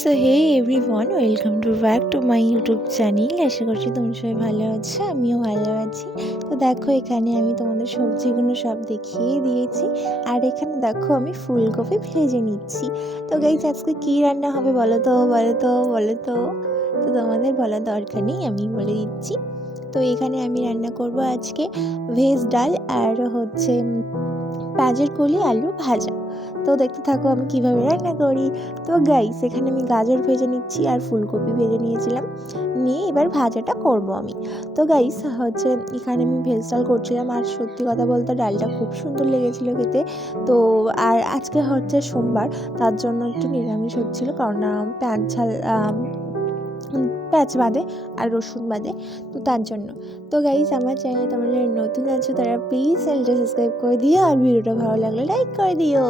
So hey everyone, welcome to back to my YouTube channel. আশা করছি তোমরা সবাই ভালো আছো, আমিও ভালো আছি। তো দেখো, এখানে আমি তোমাদের সবজিগুলো সব দেখিয়ে দিয়েছি। আর এখানে দেখো আমি ফুলকপি ভেজে নিচ্ছি। তো গাইস, আজকে কী রান্না হবে বলো তো বলো তো বলো তো তো তোমাদের বলার দরকার নেই, আমি বলে দিচ্ছি। তো এখানে আমি রান্না করব আজকে ভেজ ডাল আর হচ্ছে পেঁয়াজের কলি আলু ভাজা। তো দেখতে থাকো আমি কিভাবে রান্না করি। তো গাইস, এখানে আমি গাজর ভেজে নিচ্ছি আর ফুলকপি ভেজে নিয়েছিলাম, নিয়ে এবার ভাজাটা করব আমি। তো গাইস হচ্ছে এখানে আমি ভেজ ডাল করছিলাম, আর সত্যি কথা বলতে ডালটা খুব সুন্দর লেগেছিলো খেতে। তো আর আজকে হচ্ছে সোমবার, তার জন্য একটু নিরামিষ হচ্ছিলো, কারণ পেঁয়াজ ঝাল পেঁয়াজ বাদে আর রসুন বাদে, তো তার জন্য। তো গাইস, আমার চ্যানেলে তোমরা যারা নতুন আছো তারা প্লিজ চ্যানেলটা সাবস্ক্রাইব করে দিও, আর ভিডিওটা ভালো লাগলে লাইক করে দিও।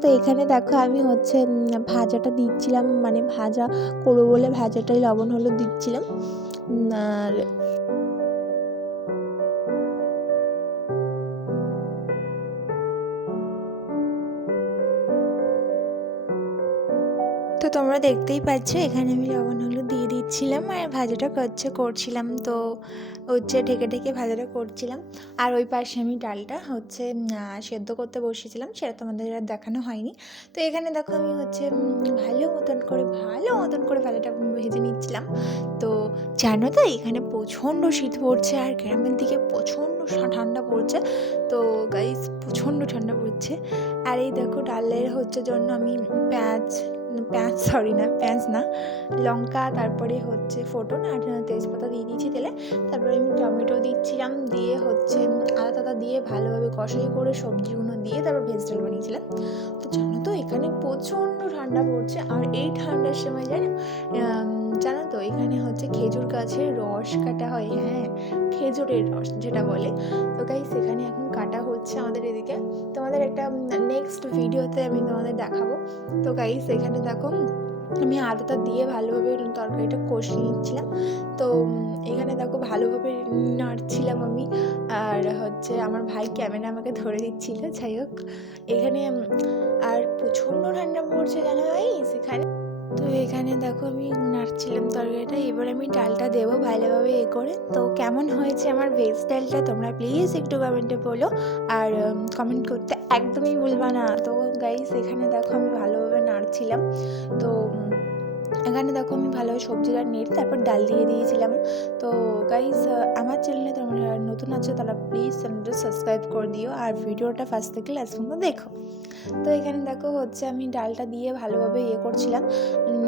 তো এখানে দেখো আমি হচ্ছে ভাজাটা দিচ্ছিলাম, মানে ভাজা করবো বলে ভাজাটাই লবণ হলুদ দিচ্ছিলাম। আর তো তোমরা দেখতেই পাচ্ছ, এখানে আমি লবণ হলুদ দিয়ে দিচ্ছিলাম আর ভাজাটা করছিলাম। তো হচ্ছে ঢেকে ঢেকে ভাজাটা করছিলাম। আর ওই পাশে আমি ডালটা হচ্ছে সেদ্ধ করতে বসিয়েছিলাম, সেটা তোমাদের আর দেখানো হয়নি। তো এখানে দেখো আমি হচ্ছে ভালো মতন করে ভাজাটা ভেজে নিচ্ছিলাম। তো জানো তো, এখানে প্রচণ্ড শীত পড়ছে আর গ্রামের দিকে প্রচণ্ড ঠান্ডা পড়ছে। তো গাইস, প্রচণ্ড ঠান্ডা পড়ছে। আর এই দেখো, ডালের হচ্ছে জন্য আমি পেঁয়াজ না, লঙ্কা, তারপরে হচ্ছে ফোড়ন আর তেজপাতা দিয়ে দিয়েছি তেলে। তারপরে আমি টমেটো দিচ্ছিলাম, দিয়ে হচ্ছে আদা টাদা দিয়ে ভালোভাবে কষাই করে সবজিগুলো দিয়ে তারপর ভেজ ডাল বানিয়েছিলাম। তো জানো তো, এখানে প্রচণ্ড ঠান্ডা পড়ছে, আর এই ঠান্ডার সময় জানো তো এখানে হচ্ছে খেজুর গাছের রস কাটা হয়। হ্যাঁ, খেজুরের রস যেটা বলে। তো গাইস, সেখানে এখন কাটা হচ্ছে আমাদের এদিকে। তোমাদের একটা নেক্সট ভিডিওতে আমি তোমাদের দেখাবো। তো গাইস, এখানে দেখো আমি আদাটা দিয়ে ভালোভাবে তরকারিটা কষিয়ে নিচ্ছিলাম। তো এখানে দেখো ভালোভাবে নাড়ছিলাম আমি, আর হচ্ছে আমার ভাই ক্যামেরা আমাকে ধরে দিচ্ছিল। যাই হোক, এখানে আর প্রচণ্ড ঠান্ডা পড়ছে জানো গাইস এখানে। তো এখানে দেখো আমি নাড়ছিলাম তরকারিটা, এবার আমি ডালটা দেবো ভালোভাবে করে। তো কেমন হয়েছে আমার ভেজ ডালটা তোমরা প্লিজ একটু কমেন্টে বলো, আর কমেন্ট করতে একদমই ভুলবা না। তো গাইস, এখানে দেখো আমি ভালোভাবে নাড়ছিলাম। তো এখানে দেখো আমি ভালোভাবে সবজিটা নেড়ে তারপর ডাল দিয়ে দিয়েছিলাম। তো গাইস, আমার চ্যানেলে তোমরা নতুন আছো তারা প্লিজ চ্যানেলটা সাবস্ক্রাইব করে দিও, আর ভিডিওটা ফার্স্ট থেকে লাস্ট পর্যন্ত দেখো। তো এখানে দেখো হচ্ছে আমি ডালটা দিয়ে ভালোভাবে করছিলাম,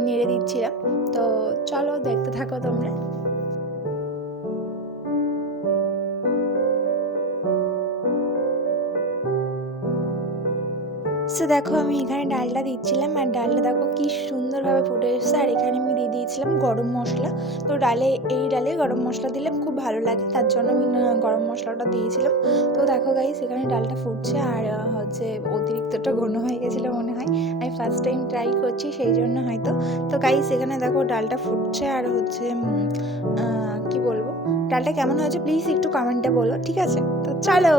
নেড়ে দিচ্ছিলাম। তো চলো দেখতে থাকো তোমরা। সো দেখো, আমি এখানে ডালটা দিচ্ছিলাম, আর ডালটা দেখো কি সুন্দরভাবে ফুটে এসেছে। আর এখানে আমি দিয়ে দিয়েছিলাম গরম মশলা। তো এই ডালে গরম মশলা দিলে খুব ভালো লাগে, তার জন্য আমি গরম মশলাটা দিয়েছিলাম। তো দেখো গাইস, এখানে ডালটা ফুটছে, আর হচ্ছে অতিরিক্তটা ঘন হয়ে গেছিলো মনে হয়, আমি ফার্স্ট টাইম ট্রাই করছি সেই জন্য হয়তো। তো গাইস, এখানে দেখো ডালটা ফুটছে, আর হচ্ছে কি বলবো, ডালটা কেমন হয়েছে প্লিজ একটু কমেন্টে বলো, ঠিক আছে? তো চলো।